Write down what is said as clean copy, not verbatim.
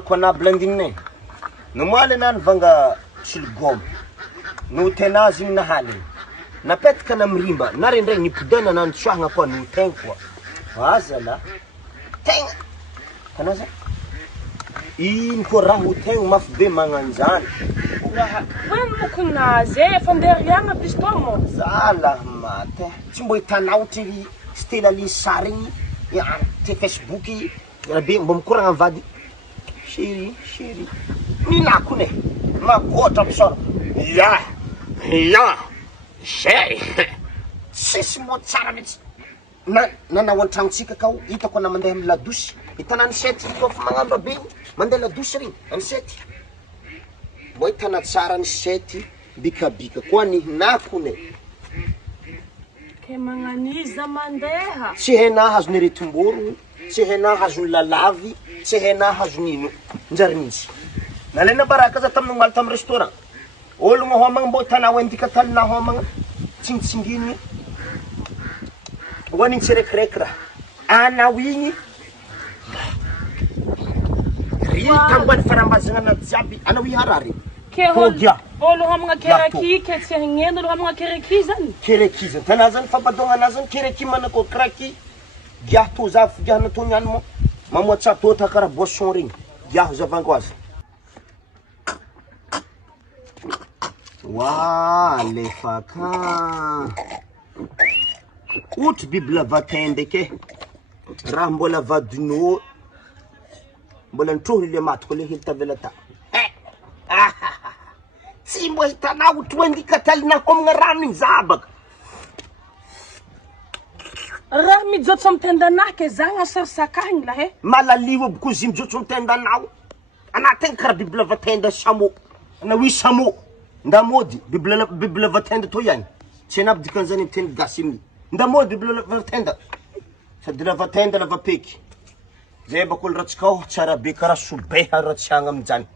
Kona blandingne no male nan vanga silgom no tenazi na hali na petka na mrimba na rendre ni pudana nan shanga kwa no tenkwa wazala teng kanaza in ko rahu teng maf be manganzan Vamos kuna ze fanderianga pistomo zala mate timbo itanauti stela li saring ya te Facebook ya be mbomkuranga vadi Shiri, nina kune, makota psoro. Ya, sheri. Sisi mo tsara mitsy. Na wantragno tsika kao, ita ko na mandeha amin'ny ladosy. Hitana ny sety ko fa magnano be, mandeha ladosy ring, amin'ny sety. Mo hitana tsara ny sety, bikabika koa ny hinakune. Ke manganiza mandeha. Tsy hena hazo ny retim-boro, tsy hena hazo lalavy, tsy hena hazo nino. Njary mitsy. Nalena baraka za tamin'ny maly tamin'ny restaurant. Ologno homagna mbo tanao endika talina homagna. Tsintsinginy. Hoan'igny tsirekireky raha. Anao igny. Rita mbany farambazana na jiaby. Anao i harary. Ke olo homagna keraki, ke tsy hagneno olo homagna keraki zany. Keraki zany. Tana zany fampatongana anazy zany keraki manako kraki. Giah to za figahana to niany mo. Mamoatsa to ta karaha boisson regny. Giaho zavango azy. Lefaka. Outro Bible vatin ke. Raha mbola vadin'olo. Mbola nitrohy le matoko le hely tavela ta. Tsy mbo hitanao to endika talina homagna rano igny zabaka. Raha mijotso amin'ny tendanake zagny sarsakagny la he. Malaliwa because mijotso amin'ny tendanao. Anategna karaha Bible vatenda samo. Na wi samo. Ndamody Bible vatenda to ihany. Tsy hainabo dikan'izany amin'ny teny Gasy igny. Ndamody Bible vatenda. Sady la vatenda la vapeky. Zay bakolo ratsikao tsara be karaha sobeha ratsiagna amin'izany.